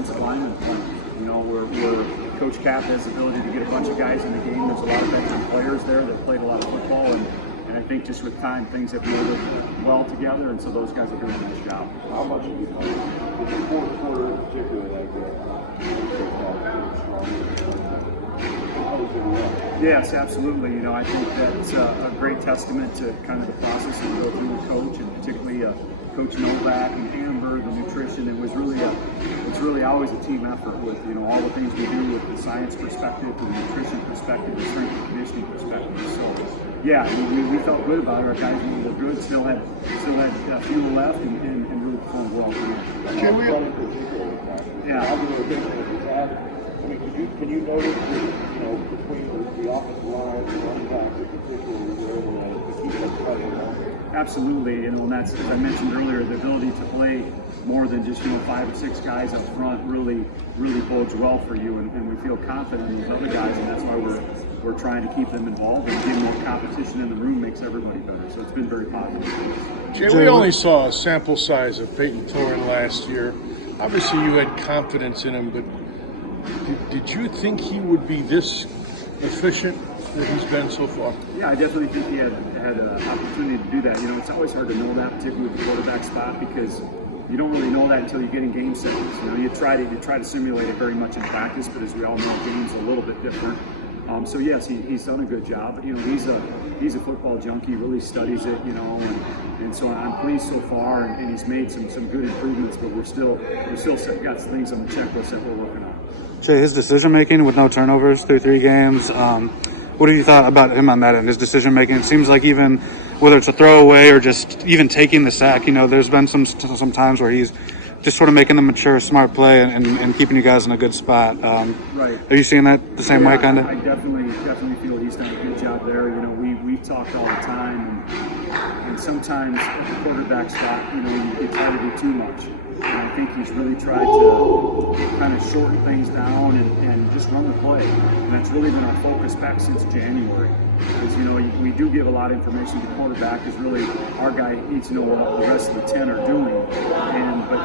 offensive linemen playing. You know, where Coach Cap has the ability to get a bunch of guys in the game. There's a lot of veteran players there that played a lot of football, and I think just with time things have moved well together, and so those guys are doing a nice job. How much have you played? In the fourth quarter in particular, Yes, absolutely. You know, I think that's a great testament to kind of the process that we go through with Coach, and particularly Coach Novak and Amber, the nutrition. It's really always a team effort with, you know, all the things we do with the science perspective, the nutrition perspective, the strength and conditioning perspective. So, yeah, we felt good about it. Our guys were good. Still had a few left, and really performed well. Yeah. I mean, can you notice that, you know, between the offensive line and the running backs in particular, we were able to keep them cutting? Absolutely, you know, and that's, as I mentioned earlier, the ability to play more than just, you know, 5 or 6 guys up front really bodes well for you, and we feel confident in those other guys, and that's why we're trying to keep them involved, and getting more competition in the room makes everybody better. So it's been very positive. Jay, we only saw a sample size of Peyton Thompson last year. Obviously, you had confidence in him, but did you think he would be this efficient that he's been so far? Yeah, I definitely think he had an opportunity to do that. You know, it's always hard to know that, particularly with the quarterback spot, because you don't really know that until you get in game settings. You know, you try to simulate it very much in practice, but as we all know, game's a little bit different. So yes, he's done a good job. But you know, he's a football junkie. Really studies it. You know, and so I'm pleased so far, and he's made some good improvements. But we're still got some things on the checklist that we're working on. Jay, his decision making with no turnovers through 3 games. What have you thought about him on that end? His decision making. It seems like even whether it's a throwaway or just even taking the sack, you know, there's been some times where he's just sort of making the mature, smart play and keeping you guys in a good spot. Right. Are you seeing that the same way, kind of? I definitely feel he's done a good job there. You know, we talked all the time, and sometimes at the quarterback spot, you know, you try to do too much. And I think he's really tried to kind of shorten things down and just run the play. And that's really been our focus back since January. Because, you know, we do give a lot of information to the quarterback, because really our guy needs to know what the rest of the 10 are doing. But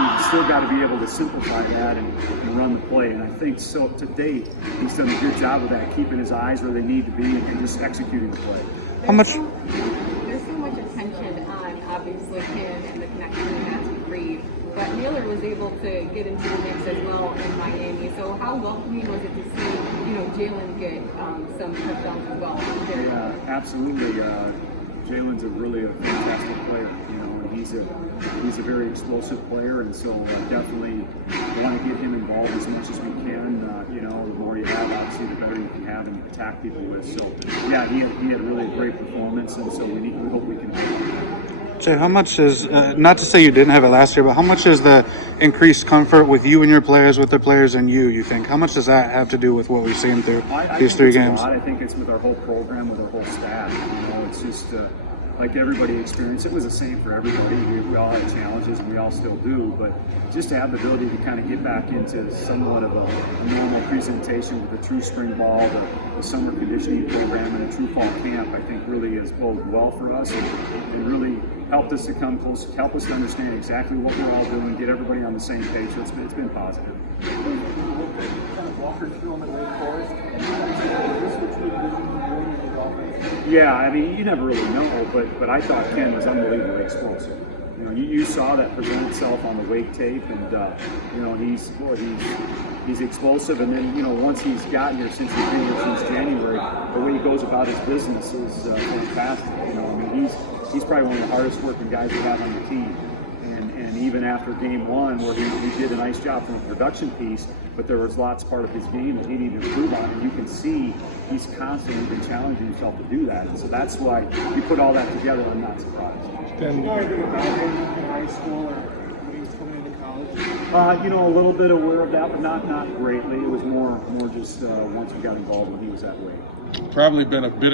you've still got to be able to simplify that and run the play. And I think so to date, he's done a good job of that, keeping his eyes where they need to be and just executing the play. How much? There's so much attention on obviously him and the connection he has with Reed, but Miller was able to get into the mix as well in Miami. So how welcoming was it to see, you know, Jalen get some touchdowns as well? Yeah, absolutely. Jalen's a fantastic player, you know, and he's a very explosive player, and so definitely want to get him involved as much as we can. You know, the more you have, obviously, the better you can have and attack people with. So yeah, he had really a great performance, and so we hope we can help him. Jay, how much is, not to say you didn't have it last year, but how much is the increased comfort with you and your players, with the players and you think? How much does that have to do with what we've seen through these 3 games? I think it's with our whole program, with our whole staff. You know, it's just like everybody experienced. It was the same for everybody. We all had challenges, and we all still do. But just to have the ability to kind of get back into somewhat of a normal presentation with a true spring ball, the summer conditioning program, and a true fall camp, I think really has boded well for us and really helped us to come close, help us to understand exactly what we're all doing, get everybody on the same page. So it's been positive. Yeah, I mean, you never really know, but I thought Ken was unbelievably explosive. You know, you saw that present itself on the wake tape, and you know, he's explosive. And then, you know, once he's gotten here, since he's been here since January, the way he goes about his business is fantastic. You know, I mean, he's probably one of the hardest working guys we have on the team. And even after game 1, where he did a nice job from a production piece, but there was lots part of his game that he needed to improve on, and you can see he's constantly been challenging himself to do that. And so that's why you put all that together. I'm not surprised. You know anything about him in high school or when he was coming into college? You know, a little bit aware of that, but not greatly. It was more just once we got involved when he was that way. Probably been a bit